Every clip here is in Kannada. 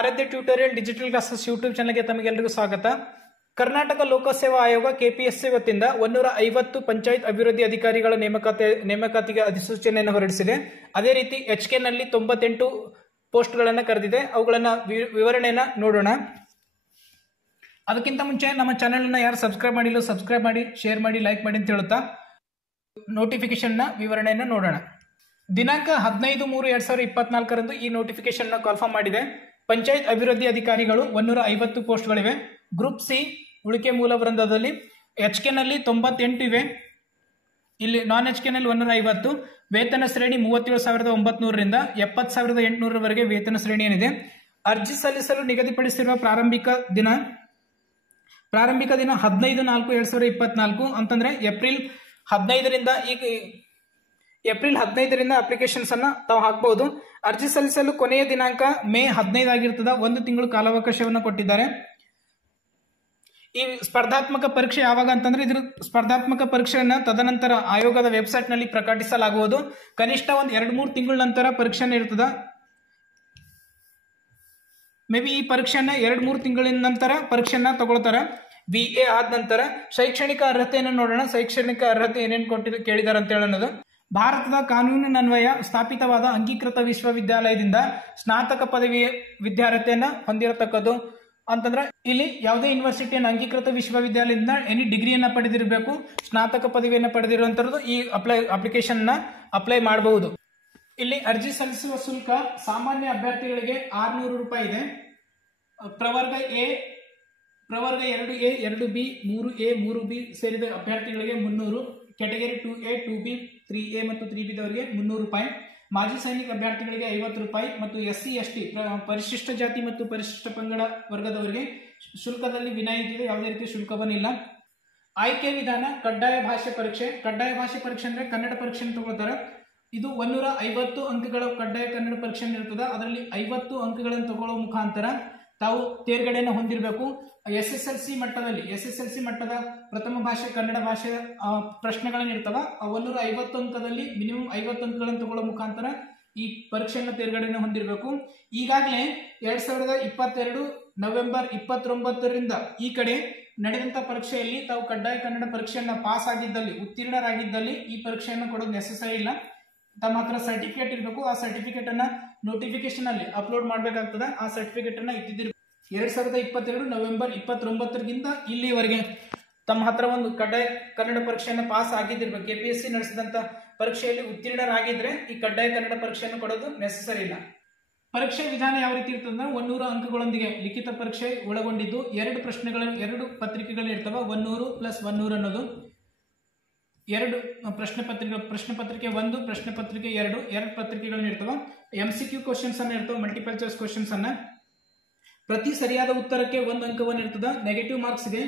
ಆರಾಧ್ಯ ಟ್ಯೂಟೋರಿಯಲ್ ಡಿಜಿಟಲ್ ಕ್ಲಾಸಸ್ ಯೂಟ್ಯೂಬ್ ಚಾನಲ್ಗೆ ತಮಗೆಲ್ಲರಿಗೂ ಸ್ವಾಗತ. ಕರ್ನಾಟಕ ಲೋಕಸೇವಾ ಆಯೋಗ ಕೆಪಿಎಸ್ಸಿ ವತಿಯಿಂದ 150 ಪಂಚಾಯತ್ ಅಭಿವೃದ್ಧಿ ಅಧಿಕಾರಿಗಳ ನೇಮಕಾತಿಗೆ ಅಧಿಸೂಚನೆಯನ್ನು ಹೊರಡಿಸಿದೆ. ಅದೇ ರೀತಿ HK ನಲ್ಲಿ 98 ಪೋಸ್ಟ್ಗಳನ್ನು ಕರೆದಿದೆ. ಅವುಗಳನ್ನ ವಿವರಣೆಯನ್ನು ನೋಡೋಣ. ಅದಕ್ಕಿಂತ ಮುಂಚೆ ನಮ್ಮ ಚಾನೆಲ್ ಅನ್ನು ಯಾರು ಸಬ್ಸ್ಕ್ರೈಬ್ ಮಾಡಿಲ್ಲ ಸಬ್ಸ್ಕ್ರೈಬ್ ಮಾಡಿ, ಶೇರ್ ಮಾಡಿ, ಲೈಕ್ ಮಾಡಿ ಅಂತ ಹೇಳುತ್ತಾ ನೋಟಿಫಿಕೇಶನ್ ವಿವರಣೆಯನ್ನು ನೋಡೋಣ. ದಿನಾಂಕ 15/3/2024 ಈ ನೋಟಿಫಿಕೇಶನ್ ಕಾಲ್ಫಾರ್ಮ್ ಮಾಡಿದೆ. ಪಂಚಾಯತ್ ಅಭಿವೃದ್ಧಿ ಅಧಿಕಾರಿಗಳು 150 ಪೋಸ್ಟ್ಗಳಿವೆ. ಗ್ರೂಪ್ ಸಿ ಉಳಿಕೆ ಮೂಲ ವೃಂದದಲ್ಲಿ HK ನಲ್ಲಿ 98 ಇವೆ. ಇಲ್ಲಿ ನಾನ್ HK ನಲ್ಲಿ 150. ವೇತನ ಶ್ರೇಣಿ 37,900 ರಿಂದ 70,800 ವೇತನ ಶ್ರೇಣಿ ಏನಿದೆ. ಅರ್ಜಿ ಸಲ್ಲಿಸಲು ನಿಗದಿಪಡಿಸಿರುವ ಪ್ರಾರಂಭಿಕ ದಿನ 15/4/2024 ಅಂತಂದ್ರೆ ಏಪ್ರಿಲ್ 15ರಿಂದ ಅಪ್ಲಿಕೇಶನ್ಸ್ ಅನ್ನ ತಾವು ಹಾಕಬಹುದು. ಅರ್ಜಿ ಸಲ್ಲಿಸಲು ಕೊನೆಯ ದಿನಾಂಕ ಮೇ 15 ಆಗಿರ್ತದ. 1 ತಿಂಗಳು ಕಾಲಾವಕಾಶವನ್ನು ಕೊಟ್ಟಿದ್ದಾರೆ. ಈ ಸ್ಪರ್ಧಾತ್ಮಕ ಪರೀಕ್ಷೆ ಯಾವಾಗ ಅಂತಂದ್ರೆ ಇದ್ರ ಸ್ಪರ್ಧಾತ್ಮಕ ಪರೀಕ್ಷೆಯನ್ನ ತದನಂತರ ಆಯೋಗದ ವೆಬ್ಸೈಟ್ ನಲ್ಲಿ ಪ್ರಕಟಿಸಲಾಗುವುದು. ಕನಿಷ್ಠ ಒಂದು 2-3 ತಿಂಗಳ ನಂತರ ಪರೀಕ್ಷೆನೇ ಇರ್ತದ. ಮೇ ಬಿ ಈ ಪರೀಕ್ಷೆಯನ್ನ 2-3 ತಿಂಗಳಿನ ನಂತರ ಪರೀಕ್ಷೆಯನ್ನ ತಗೊಳ್ತಾರೆ. BA ಆದ ನಂತರ ಶೈಕ್ಷಣಿಕ ಅರ್ಹತೆಯನ್ನು ನೋಡೋಣ. ಶೈಕ್ಷಣಿಕ ಅರ್ಹತೆ ಏನೇನು ಕೇಳಿದಾರೆ ಅಂತ ಹೇಳೋದು. ಭಾರತದ ಕಾನೂನಿನನ್ವಯ ಸ್ಥಾಪಿತವಾದ ಅಂಗೀಕೃತ ವಿಶ್ವವಿದ್ಯಾಲಯದಿಂದ ಸ್ನಾತಕ ಪದವಿ ವಿದ್ಯಾರ್ಹತೆಯನ್ನ ಹೊಂದಿರತಕ್ಕದ್ದು ಅಂತಂದ್ರೆ ಇಲ್ಲಿ ಯಾವುದೇ ಯೂನಿವರ್ಸಿಟಿಯನ್ನು ಅಂಗೀಕೃತ ವಿಶ್ವವಿದ್ಯಾಲಯದಿಂದ ಎನಿ ಡಿಗ್ರಿಯನ್ನ ಪಡೆದಿರಬೇಕು. ಸ್ನಾತಕ ಪದವಿಯನ್ನು ಪಡೆದಿರುವಂತದ್ದು ಈ ಅಪ್ಲಿಕೇಶನ್ ಅಪ್ಲೈ ಮಾಡಬಹುದು. ಇಲ್ಲಿ ಅರ್ಜಿ ಸಲ್ಲಿಸುವ ಶುಲ್ಕ ಸಾಮಾನ್ಯ ಅಭ್ಯರ್ಥಿಗಳಿಗೆ 600 ರೂಪಾಯಿ ಇದೆ. ಪ್ರವರ್ಗ 2A 2B 3A 3B ಸೇರಿದ ಅಭ್ಯರ್ಥಿಗಳಿಗೆ 300. ಕ್ಯಾಟಗರಿ 2A 2B 3A ಮತ್ತು 3B ದವರಿಗೆ 300 ರೂಪಾಯಿ. ಮಾಜಿ ಸೈನಿಕ ಅಭ್ಯರ್ಥಿಗಳಿಗೆ 50 ರೂಪಾಯಿ ಮತ್ತು SC ST ಪರಿಶಿಷ್ಟ ಜಾತಿ ಮತ್ತು ಪರಿಶಿಷ್ಟ ಪಂಗಡ ವರ್ಗದವರಿಗೆ ಶುಲ್ಕದಲ್ಲಿ ವಿನಾಯಿತಿ ಇದೆ. ಯಾವುದೇ ರೀತಿ ಶುಲ್ಕವನ್ನಿಲ್ಲ. ಆಯ್ಕೆ ವಿಧಾನ ಕಡ್ಡಾಯ ಭಾಷೆ ಪರೀಕ್ಷೆ. ಕಡ್ಡಾಯ ಭಾಷೆ ಪರೀಕ್ಷೆ ಅಂದ್ರೆ ಕನ್ನಡ ಪರೀಕ್ಷೆ ತಗೊಳ್ತಾರೆ. ಇದು 150 ಅಂಕಗಳ ಕಡ್ಡಾಯ ಕನ್ನಡ ಪರೀಕ್ಷೆ ಇರ್ತದೆ. ಅದರಲ್ಲಿ 50 ಅಂಕಗಳನ್ನು ತಗೊಳ್ಳೋ ಮುಖಾಂತರ ತಾವು ತೇರ್ಗಡೆಯನ್ನು ಹೊಂದಿರಬೇಕು. SSLC ಮಟ್ಟದ ಪ್ರಥಮ ಭಾಷೆ ಕನ್ನಡ ಭಾಷೆ ಪ್ರಶ್ನೆಗಳನ್ನು ಇರ್ತವ. 150 ಅಂಕದಲ್ಲಿ ಮಿನಿಮಮ್ 50 ಅಂಕಗಳನ್ನು ತಗೊಳ್ಳೋ ಮುಖಾಂತರ ಈ ಪರೀಕ್ಷೆಯನ್ನು ತೇರ್ಗಡೆಯನ್ನು ಹೊಂದಿರಬೇಕು. ಈಗಾಗಲೇ 2022 ನವೆಂಬರ್ 29ರಿಂದ ಈ ಕಡೆ ನಡೆದಂತ ಪರೀಕ್ಷೆಯಲ್ಲಿ ತಾವು ಕಡ್ಡಾಯ ಕನ್ನಡ ಪರೀಕ್ಷೆಯನ್ನ ಪಾಸ್ ಆಗಿದ್ದಲ್ಲಿ, ಉತ್ತೀರ್ಣರಾಗಿದ್ದಲ್ಲಿ ಈ ಪರೀಕ್ಷೆಯನ್ನು ಕೊಡೋದು ನೆಸೆಸರಿ ಇಲ್ಲ. ತಮ್ಮ ಹತ್ರ ಸರ್ಟಿಫಿಕೇಟ್ ಇರಬೇಕು. ಆ ಸರ್ಟಿಫಿಕೇಟ್ ಅನ್ನ ನೋಟಿಫಿಕೇಶನ್ ಅಲ್ಲಿ ಅಪ್ಲೋಡ್ ಮಾಡಬೇಕಾಗ್ತದೆ. ಆ ಸರ್ಟಿಫಿಕೇಟ್ ಅನ್ನ ಇಟ್ಟಿದ್ದೀರಿ 2022 ನವೆಂಬರ್ 29ರಿಂದ ಇಲ್ಲಿವರೆಗೆ ತಮ್ಮ ಹತ್ರ ಒಂದು ಕಡ್ಡಾಯ ಕನ್ನಡ ಪರೀಕ್ಷೆಯನ್ನು ಪಾಸ್ ಆಗಿದ್ದಿರ್ಬೇಕು. KPSC ನಡೆಸಿದಂತ ಪರೀಕ್ಷೆಯಲ್ಲಿ ಉತ್ತೀರ್ಣರಾಗಿದ್ರೆ ಈ ಕಡ್ಡಾಯ ಕನ್ನಡ ಪರೀಕ್ಷೆಯನ್ನು ಕೊಡೋದು ನೆಸೆಸರಿ ಇಲ್ಲ. ಪರೀಕ್ಷೆ ವಿಧಾನ ಯಾವ ರೀತಿ ಇರ್ತದೆ? 100 ಅಂಕಗಳೊಂದಿಗೆ ಲಿಖಿತ ಪರೀಕ್ಷೆ ಒಳಗೊಂಡಿದ್ದು 2 ಪತ್ರಿಕೆಗಳು ಇರ್ತವೆ. 100 + 100 ಅನ್ನೋದು 2 ಪ್ರಶ್ನೆ ಪತ್ರಿಕೆ 1, ಪ್ರಶ್ನೆ ಪತ್ರಿಕೆ 2 ಪತ್ರಿಕೆಗಳನ್ನ ಇರ್ತವೆ. MCQ ಕ್ವಶನ್ಸ್ ಅನ್ನ ಇರ್ತವೆ, ಮಲ್ಟಿಪಲ್ ಚಾಯ್ಸ್ ಕ್ವಶನ್ಸ್ ಅನ್ನ. ಪ್ರತಿ ಸರಿಯಾದ ಉತ್ತರಕ್ಕೆ 1 ಅಂಕವನ್ನು ಇರ್ತದೆ. ನೆಗೆಟಿವ್ ಮಾರ್ಕ್ಸ್ ಗೆ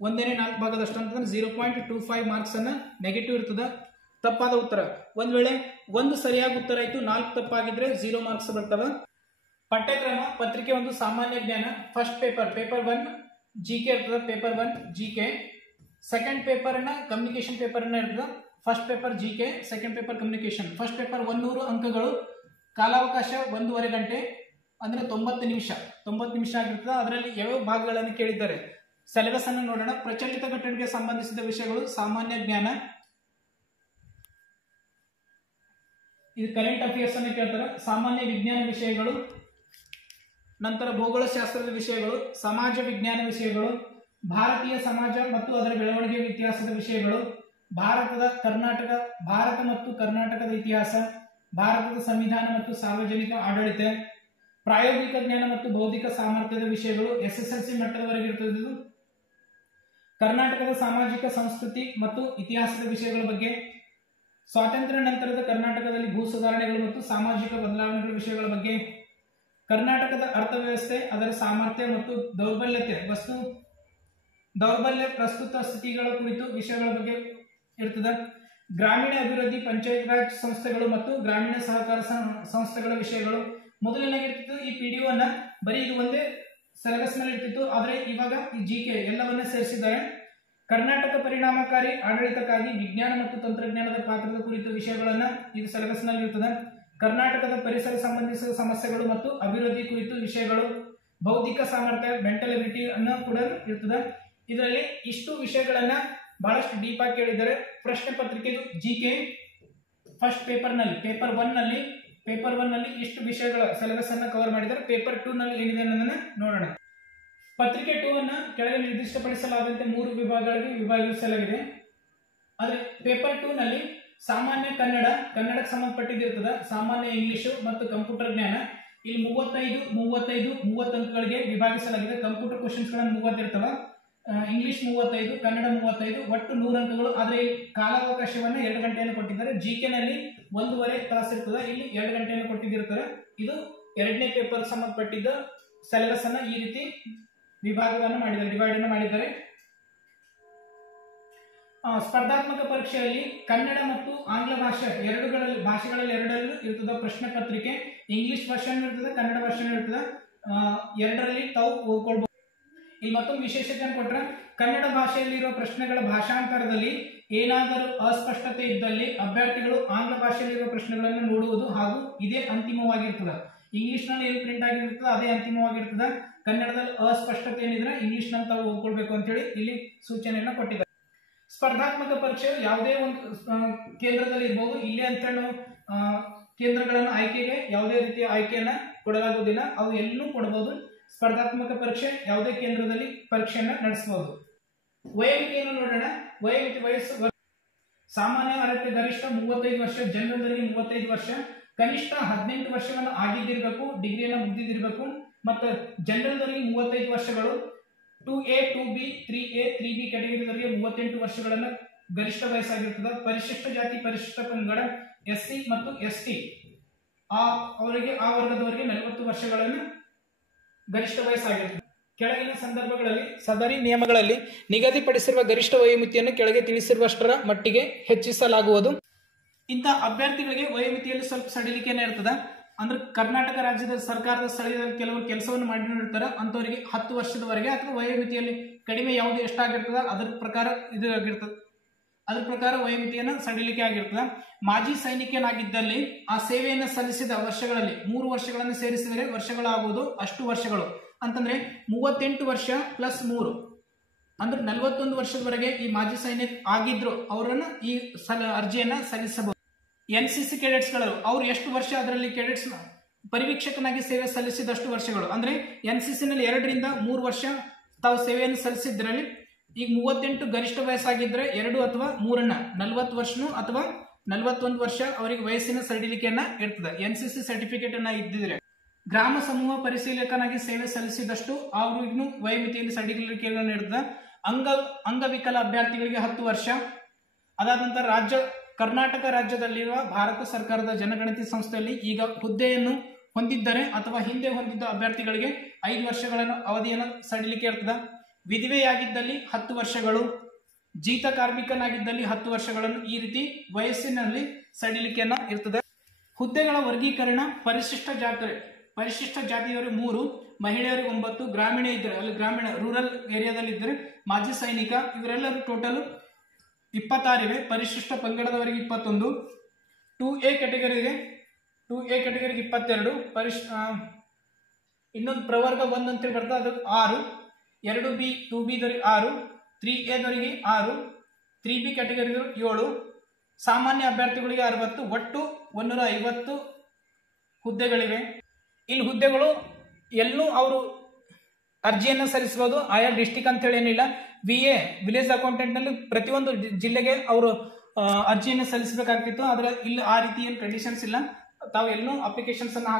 1/4 ಭಾಗದಷ್ಟು ಅಂತಂದ್ರೆ 0.25 ಮಾರ್ಕ್ಸ್ ಅನ್ನ ನೆಗೆಟಿವ್ ಇರ್ತದೆ. ತಪ್ಪಾದ ಉತ್ತರ ಒಂದ್ ವೇಳೆ 1 ಸರಿಯಾದ ಉತ್ತರ ಆಯ್ತು, 4 ತಪ್ಪಾಗಿದ್ರೆ 0 ಮಾರ್ಕ್ಸ್ ಬರ್ತವೆ. ಪಠ್ಯಕ್ರಮ ಪತ್ರಿಕೆ 1 ಸಾಮಾನ್ಯ ಜ್ಞಾನ. ಫಸ್ಟ್ ಪೇಪರ್ 1 GK ಇರ್ತದೆ. Paper 1 GK. ಸೆಕೆಂಡ್ ಪೇಪರ್ ಅನ್ನ ಕಮ್ಯುನಿಕೇಶನ್ ಪೇಪರ್ ಅನ್ನ ಇರ್ತದೆ. First paper GK, second paper communication. First paper 100 ಅಂಕಗಳು, ಕಾಲಾವಕಾಶ 1.5 ಗಂಟೆ ಅಂದ್ರೆ 90 ನಿಮಿಷ ಆಗಿರ್ತದೆ. ಅದರಲ್ಲಿ ಯಾವ ಭಾಗಗಳನ್ನು ಕೇಳಿದ್ದಾರೆ ಸಿಲೆಬಸ್ ಅನ್ನು ನೋಡೋಣ. ಪ್ರಚಲಿತ ಘಟನೆಗೆ ಸಂಬಂಧಿಸಿದ ವಿಷಯಗಳು ಸಾಮಾನ್ಯ ಜ್ಞಾನ. ಇದು ಕರೆಂಟ್ ಅಫೇರ್ಸ್ ಅನ್ನು ಕೇಳ್ತಾರೆ. ಸಾಮಾನ್ಯ ವಿಜ್ಞಾನ ವಿಷಯಗಳು, ನಂತರ ಭೂಗೋಳಶಾಸ್ತ್ರದ ವಿಷಯಗಳು, ಸಮಾಜ ವಿಜ್ಞಾನ ವಿಷಯಗಳು, ಭಾರತೀಯ ಸಮಾಜ ಮತ್ತು ಅದರ ಬೆಳವಣಿಗೆ ಇತಿಹಾಸದ ವಿಷಯಗಳು, ಭಾರತ ಮತ್ತು ಕರ್ನಾಟಕದ ಇತಿಹಾಸ, ಭಾರತದ ಸಂವಿಧಾನ ಮತ್ತು ಸಾರ್ವಜನಿಕ ಆಡಳಿತ, ಪ್ರಾಯೋಗಿಕ ಜ್ಞಾನ ಮತ್ತು ಬೌದ್ಧಿಕ ಸಾಮರ್ಥ್ಯದ ವಿಷಯಗಳು. SSLC ಮಟ್ಟದವರೆಗೆ ಇರ್ತದೆ. ಕರ್ನಾಟಕದ ಸಾಮಾಜಿಕ ಸಂಸ್ಕೃತಿ ಮತ್ತು ಇತಿಹಾಸದ ವಿಷಯಗಳ ಬಗ್ಗೆ, ಸ್ವಾತಂತ್ರ್ಯ ನಂತರದ ಕರ್ನಾಟಕದಲ್ಲಿ ಭೂ ಸುಧಾರಣೆಗಳು ಮತ್ತು ಸಾಮಾಜಿಕ ಬದಲಾವಣೆಗಳ ವಿಷಯಗಳ ಬಗ್ಗೆ, ಕರ್ನಾಟಕದ ಅರ್ಥವ್ಯವಸ್ಥೆ, ಅದರ ಸಾಮರ್ಥ್ಯ ಮತ್ತು ದೌರ್ಬಲ್ಯ ಪ್ರಸ್ತುತ ಸ್ಥಿತಿಗಳ ಕುರಿತು ವಿಷಯಗಳ ಬಗ್ಗೆ ಇರ್ತದೆ. ಗ್ರಾಮೀಣ ಅಭಿವೃದ್ಧಿ, ಪಂಚಾಯತ್ ರಾಜ್ ಸಂಸ್ಥೆಗಳು ಮತ್ತು ಗ್ರಾಮೀಣ ಸಹಕಾರ ಸಂಸ್ಥೆಗಳ ವಿಷಯಗಳು. ಮೊದಲನೇಗಿರ್ತಿತ್ತು ಈ PDO ಅನ್ನ ಬರೀ ಇದು ಒಂದೇ ಸಿಲೆಬಸ್ ನಲ್ಲಿ ಇರ್ತಿತ್ತು. ಆದ್ರೆ ಇವಾಗ ಈ GK ಎಲ್ಲವನ್ನ ಸೇರಿಸಿದ್ದಾರೆ. ಕರ್ನಾಟಕ ಪರಿಣಾಮಕಾರಿ ಆಡಳಿತಕ್ಕಾಗಿ ವಿಜ್ಞಾನ ಮತ್ತು ತಂತ್ರಜ್ಞಾನದ ಪಾತ್ರದ ಕುರಿತು ವಿಷಯಗಳನ್ನ ಇದು ಸಿಲೆಬಸ್ ನಲ್ಲಿ ಇರ್ತದೆ. ಕರ್ನಾಟಕದ ಪರಿಸರ ಸಂಬಂಧಿಸಿದ ಸಮಸ್ಯೆಗಳು ಮತ್ತು ಅಭಿವೃದ್ಧಿ ಕುರಿತು ವಿಷಯಗಳು, ಬೌದ್ಧಿಕ ಸಾಮರ್ಥ್ಯ ಮೆಂಟಲ್ ಎಬಿಲಿಟಿ ಅನ್ನ ಕೂಡ ಇರ್ತದೆ. ಇದರಲ್ಲಿ ಇಷ್ಟು ವಿಷಯಗಳನ್ನ ಬಹಳಷ್ಟು ಡೀಪ್ ಆಗಿ ಕೇಳಿದ್ದಾರೆ. ಪ್ರಶ್ನೆ ಪತ್ರಿಕೆ ಜಿಕೆ ಫಸ್ಟ್ ಪೇಪರ್ ಒನ್ ನಲ್ಲಿ ಇಷ್ಟು ವಿಷಯಗಳ ಸಿಲೆಬಸ್ ಅನ್ನ ಕವರ್ ಮಾಡಿದ್ದಾರೆ. ಪೇಪರ್ 2 ನಲ್ಲಿ ಏನಿದೆ ಅನ್ನೋದನ್ನ ನೋಡೋಣ. ಪತ್ರಿಕೆ 2 ಅನ್ನ ಕೆಳಗೆ ನಿರ್ದಿಷ್ಟಪಡಿಸಲಾದಂತೆ 3 ವಿಭಾಗಗಳಿಗೆ ವಿಭಾಗಿಸಲಾಗಿದೆ. ಆದ್ರೆ ಪೇಪರ್ 2 ನಲ್ಲಿ ಸಾಮಾನ್ಯ ಕನ್ನಡಕ್ಕೆ ಸಂಬಂಧಪಟ್ಟಿದ್ದಿರ್ತದೆ, ಸಾಮಾನ್ಯ ಇಂಗ್ಲಿಷು ಮತ್ತು ಕಂಪ್ಯೂಟರ್ ಜ್ಞಾನ. ಇಲ್ಲಿ 30 ಅಂಕಗಳಿಗೆ ವಿಭಾಗಿಸಲಾಗಿದೆ. ಕಂಪ್ಯೂಟರ್ ಕ್ವಶನ್ಸ್ ಗಳನ್ನ 30 ಇರ್ತವೆ, ಇಂಗ್ಲಿಷ್ 35, ಕನ್ನಡ 35, ಒಟ್ಟು 100 ಅಂಕಗಳು. ಆದ್ರೆ ಕಾಲಾವಕಾಶವನ್ನ 2 ಗಂಟೆಯನ್ನು ಕೊಟ್ಟಿದ್ದಾರೆ. ಜಿಕೆ ನಲ್ಲಿ 1.5 ತಾಸು ಇರ್ತದೆ, ಇಲ್ಲಿ 2 ಗಂಟೆಯನ್ನು ಕೊಟ್ಟಿದ್ದಿರ್ತಾರೆ. ಇದು 2ನೇ ಪೇಪರ್ ಸಂಬಂಧಪಟ್ಟಿದ್ದ ಸಿಲೆಬಸ್ ಅನ್ನ ಈ ರೀತಿ ವಿಭಾಗವನ್ನು ಮಾಡಿದ್ದಾರೆ, ಡಿವೈಡ್ ಅನ್ನು ಮಾಡಿದ್ದಾರೆ. ಸ್ಪರ್ಧಾತ್ಮಕ ಪರೀಕ್ಷೆಯಲ್ಲಿ ಕನ್ನಡ ಮತ್ತು ಆಂಗ್ಲ ಭಾಷೆಗಳಲ್ಲಿ ಎರಡರಲ್ಲೂ ಇರ್ತದೆ ಪ್ರಶ್ನೆ ಪತ್ರಿಕೆ. ಇಂಗ್ಲಿಷ್ ವರ್ಷನ್ ಇರ್ತದೆ, ಕನ್ನಡ ವರ್ಷನ್ ಇರ್ತದೆ, ಎರಡರಲ್ಲಿ ತಾವು ಓದ್ಕೊಳ್ಬಹುದು. ಇಲ್ಲಿ ಮತ್ತೊಂದು ವಿಶೇಷತೆಯನ್ನು ಕೊಟ್ಟರೆ, ಕನ್ನಡ ಭಾಷೆಯಲ್ಲಿರುವ ಪ್ರಶ್ನೆಗಳ ಭಾಷಾಂತರದಲ್ಲಿ ಏನಾದರೂ ಅಸ್ಪಷ್ಟತೆ ಇದ್ದಲ್ಲಿ ಅಭ್ಯರ್ಥಿಗಳು ಆಂಗ್ಲ ಭಾಷೆಯಲ್ಲಿರುವ ಪ್ರಶ್ನೆಗಳನ್ನು ನೋಡುವುದು ಹಾಗೂ ಇದೇ ಅಂತಿಮವಾಗಿರ್ತದೆ. ಇಂಗ್ಲಿಷ್ ನಲ್ಲಿ ಏನು ಪ್ರಿಂಟ್ ಆಗಿರ್ತದೆ ಅದೇ ಅಂತಿಮವಾಗಿರ್ತದೆ. ಕನ್ನಡದಲ್ಲಿ ಅಸ್ಪಷ್ಟತೆ ಏನಿದ್ರೆ ಇಂಗ್ಲಿಷ್ ನಲ್ಲಿ ತಾವು ಓದ್ಕೊಳ್ಬೇಕು ಅಂತ ಹೇಳಿ ಇಲ್ಲಿ ಸೂಚನೆಯನ್ನ ಕೊಟ್ಟಿದ್ದಾರೆ. ಸ್ಪರ್ಧಾತ್ಮಕ ಪರೀಕ್ಷೆ ಯಾವುದೇ ಒಂದು ಕೇಂದ್ರದಲ್ಲಿ ಇರಬಹುದು. ಇಲ್ಲೇ ಅಂತ ಕೇಂದ್ರಗಳನ್ನು ಆಯ್ಕೆಗೆ ಯಾವುದೇ ರೀತಿಯ ಆಯ್ಕೆಯನ್ನ ಕೊಡಲಾಗುವುದಿಲ್ಲ, ಅವು ಎಲ್ಲೂ ಕೊಡಬಹುದು. ಸ್ಪರ್ಧಾತ್ಮಕ ಪರೀಕ್ಷೆ ಯಾವುದೇ ಕೇಂದ್ರದಲ್ಲಿ ಪರೀಕ್ಷೆಯನ್ನ ನಡೆಸಬಹುದು. ವಯೋಮಿತಿಯನ್ನು ನೋಡೋಣ. ವಯಸ್ಸು ಸಾಮಾನ್ಯ ಅರ್ಹತೆ ಗರಿಷ್ಠ 35 ವರ್ಷ, ಜನರಲ್ 35 ವರ್ಷ, ಕನಿಷ್ಠ 18 ವರ್ಷವನ್ನು ಆಗಿದ್ದಿರಬೇಕು, ಡಿಗ್ರಿಯನ್ನು ಮುಗಿದಿರಬೇಕು. ಮತ್ತು ಜನರಲ್ 35 ವರ್ಷಗಳು, 2A 2B 3A 3B ಕ್ಯಾಟಗರಿದವರಿಗೆ 38 ವರ್ಷಗಳನ್ನ ಗರಿಷ್ಠ ವಯಸ್ಸಾಗಿರ್ತದೆ. ಪರಿಶಿಷ್ಟ ಜಾತಿ ಪರಿಶಿಷ್ಟ ಪಂಗಡ SC ಮತ್ತು ST ಅವರಿಗೆ ಆ ವರ್ಗದವರಿಗೆ 40 ವರ್ಷಗಳನ್ನು ಗರಿಷ್ಠ ವಯಸ್ಸಾಗಿರ್ತದೆ. ಕೆಳಗಿನ ಸಂದರ್ಭಗಳಲ್ಲಿ ಸದರಿ ನಿಯಮಗಳಲ್ಲಿ ನಿಗದಿಪಡಿಸಿರುವ ಗರಿಷ್ಠ ವಯೋಮಿತಿಯನ್ನು ಕೆಳಗೆ ತಿಳಿಸಿರುವಷ್ಟರ ಮಟ್ಟಿಗೆ ಹೆಚ್ಚಿಸಲಾಗುವುದು. ಇಂಥ ಅಭ್ಯರ್ಥಿಗಳಿಗೆ ವಯೋಮಿತಿಯಲ್ಲಿ ಸ್ವಲ್ಪ ಸಡಿಲಿಕೆನೇ ಇರ್ತದೆ. ಅಂದ್ರೆ ಕರ್ನಾಟಕ ರಾಜ್ಯದ ಸರ್ಕಾರದ ಸ್ಥಳೀಯದಲ್ಲಿ ಕೆಲವರು ಕೆಲಸವನ್ನು ಮಾಡಿರ್ತಾರೆ, ಅಂತವರಿಗೆ 10 ವರ್ಷದವರೆಗೆ ಅಥವಾ ವಯೋಮಿತಿಯಲ್ಲಿ ಕಡಿಮೆ ಯಾವುದು ಎಷ್ಟಾಗಿರ್ತದೆ ಅದರ ಪ್ರಕಾರ ಇದು ಆಗಿರ್ತದೆ, ಅದ್ರ ಪ್ರಕಾರ ವಯೋಮಿತಿಯನ್ನು ಸಡಿಲಿಕೆ ಆಗಿರ್ತದೆ. ಮಾಜಿ ಸೈನಿಕನಾಗಿದ್ದಲ್ಲಿ ಆ ಸೇವೆಯನ್ನು ಸಲ್ಲಿಸಿದ ವರ್ಷಗಳಲ್ಲಿ 3 ವರ್ಷಗಳನ್ನು ಸೇರಿಸಿದರೆ ವರ್ಷಗಳಾಗುವುದು ಅಷ್ಟು ವರ್ಷಗಳು. ಅಂತಂದ್ರೆ 38 ವರ್ಷ ಪ್ಲಸ್ 3 ಅಂದ್ರೆ 41 ವರ್ಷದವರೆಗೆ ಈ ಮಾಜಿ ಸೈನಿಕ ಆಗಿದ್ರು ಅವರನ್ನ ಈ ಅರ್ಜಿಯನ್ನ ಸಲ್ಲಿಸಬಹುದು. NCC ಕೆಡೆಟ್ಸ್ಗಳು ಅವ್ರು ಎಷ್ಟು ವರ್ಷ ಅದರಲ್ಲಿ ಕೆಡೆಟ್ಸ್ ಪರಿವೀಕ್ಷಕನಾಗಿ ಸೇವೆ ಸಲ್ಲಿಸಿದಷ್ಟು ವರ್ಷಗಳು. ಅಂದ್ರೆ NCC ನಲ್ಲಿ 2 ರಿಂದ 3 ವರ್ಷ ತಾವು ಸೇವೆಯನ್ನು ಸಲ್ಲಿಸಿದ್ರಲ್ಲಿ ಈಗ 38 ಗರಿಷ್ಠ ವಯಸ್ಸಾಗಿದ್ರೆ 2 ಅಥವಾ 3 40 ವರ್ಷನೂ ಅಥವಾ 41 ವರ್ಷ ಅವರಿಗೆ ವಯಸ್ಸಿನ ಸಡಿಲಿಕೆಯನ್ನ ಇರ್ತದೆ. NCC ಸರ್ಟಿಫಿಕೇಟ್ ಅನ್ನ ಇದ್ದಿದ್ರೆ ಗ್ರಾಮ ಸಮೂಹ ಪರಿಶೀಲಕನಾಗಿ ಸೇವೆ ಸಲ್ಲಿಸಿದಷ್ಟು ಅವ್ರಿಗೂ ವಯೋಮಿತಿಯಲ್ಲಿ ಸಡಿಲಿಕೆಯನ್ನು ಇರ್ತದೆ. ಅಂಗವಿಕಲ ಅಭ್ಯರ್ಥಿಗಳಿಗೆ 10 ವರ್ಷ. ಅದಾದ ನಂತರ ಕರ್ನಾಟಕ ರಾಜ್ಯದಲ್ಲಿರುವ ಭಾರತ ಸರ್ಕಾರದ ಜನಗಣತಿ ಸಂಸ್ಥೆಯಲ್ಲಿ ಈಗ ಹುದ್ದೆಯನ್ನು ಹೊಂದಿದ್ದರೆ ಅಥವಾ ಹಿಂದೆ ಹೊಂದಿದ್ದ ಅಭ್ಯರ್ಥಿಗಳಿಗೆ 5 ವರ್ಷಗಳನ್ನು ಅವಧಿಯನ್ನು ಸಡಿಲಿಕೆ ಇರ್ತದೆ. ವಿಧವೆಯಾಗಿದ್ದಲ್ಲಿ 10 ವರ್ಷಗಳು, ಜೀತ ಕಾರ್ಮಿಕನಾಗಿದ್ದಲ್ಲಿ 10 ವರ್ಷಗಳನ್ನು ಈ ರೀತಿ ವಯಸ್ಸಿನಲ್ಲಿ ಸಡಿಲಿಕೆಯನ್ನ ಇರ್ತದೆ. ಹುದ್ದೆಗಳ ವರ್ಗೀಕರಣ ಪರಿಶಿಷ್ಟ ಜಾತಿಯವರು 3, ಮಹಿಳೆಯರಿಗೆ 9, ಗ್ರಾಮೀಣ ಇದ್ದರೆ ಅಲ್ಲಿ ಗ್ರಾಮೀಣ ರೂರಲ್ ಏರಿಯಾದಲ್ಲಿ ಇದ್ದರೆ ಮಾಜಿ ಸೈನಿಕ ಇವರೆಲ್ಲರೂ ಟೋಟಲ್ 26 ಇವೆ. ಪರಿಶಿಷ್ಟ ಪಂಗಡದವರಿಗೆ 21, 2A ಕ್ಯಾಟಗರಿಗೆ 22, ಇನ್ನೊಂದು ಪ್ರವರ್ಗ 1 ಅಂತೇಳಿ ಬರ್ತದೆ ಅದು 6, 2B 2B ದವರಿಗೆ 6, 3A ದವರಿಗೆ 6, 3B ಕ್ಯಾಟಗರಿದವರು 7, ಸಾಮಾನ್ಯ ಅಭ್ಯರ್ಥಿಗಳಿಗೆ 60, ಒಟ್ಟು 150 ಹುದ್ದೆಗಳಿವೆ. ಇಲ್ಲಿ ಹುದ್ದೆಗಳು ಎಲ್ಲೂ ಅವರು ಅರ್ಜಿಯನ್ನು ಸಲ್ಲಿಸಬಹುದು. ಆಯಾ ಡಿಸ್ಟಿಕ್ ಅಂತ ಹೇಳಿ ಏನಿಲ್ಲ. VA ವಿಲೇಜ್ ಅಕೌಂಟೆಂಟ್ ನಲ್ಲಿ ಪ್ರತಿಯೊಂದು ಜಿಲ್ಲೆಗೆ ಅವರು ಅರ್ಜಿಯನ್ನು ಸಲ್ಲಿಸಬೇಕಾಗ್ತಿತ್ತು. ಆದ್ರೆ ಇಲ್ಲಿ ಆ ರೀತಿ ಏನು ಕಂಡೀಷನ್ಸ್ ಇಲ್ಲ. ತಾವು ಎಲ್ಲೂ ಅಪ್ಲಿಕೇಶನ್ಸ್ ಅನ್ನ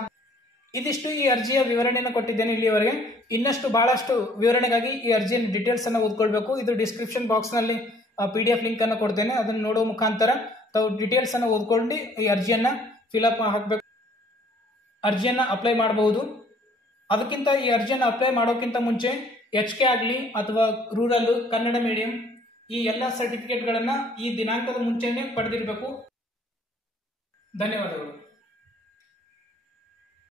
ಇದಿಷ್ಟು ಈ ಅರ್ಜಿಯ ವಿವರಣೆಯನ್ನು ಕೊಟ್ಟಿದ್ದೇನೆ ಇಲ್ಲಿಯವರೆಗೆ. ಇನ್ನಷ್ಟು ಬಹಳಷ್ಟು ವಿವರಣೆಗಾಗಿ ಈ ಅರ್ಜಿಯ ಡೀಟೇಲ್ಸ್ ಅನ್ನ ಓದ್ಕೊಳ್ಬೇಕು. ಇದು ಡಿಸ್ಕ್ರಿಪ್ಷನ್ ಬಾಕ್ಸ್ ನಲ್ಲಿ PDF ಲಿಂಕ್ ಅನ್ನು ಕೊಡ್ತೇನೆ. ಅದನ್ನು ನೋಡುವ ಮುಖಾಂತರ ತಾವು ಡೀಟೇಲ್ಸ್ ಅನ್ನು ಓದ್ಕೊಂಡು ಈ ಅರ್ಜಿಯನ್ನ ಫಿಲ್ಅಪ್ ಹಾಕಬೇಕು, ಅರ್ಜಿಯನ್ನ ಅಪ್ಲೈ ಮಾಡಬಹುದು. ಅದಕ್ಕಿಂತ ಈ ಅರ್ಜಿಯನ್ನು ಅಪ್ಲೈ ಮಾಡೋಕ್ಕಿಂತ ಮುಂಚೆ HK ಆಗಲಿ ಅಥವಾ ರೂರಲ್ ಕನ್ನಡ ಮೀಡಿಯಂ ಈ ಎಲ್ಲ ಸರ್ಟಿಫಿಕೇಟ್ಗಳನ್ನ ಈ ದಿನಾಂಕದ ಮುಂಚೆನೆ ಪಡೆದಿರಬೇಕು. ಧನ್ಯವಾದಗಳು.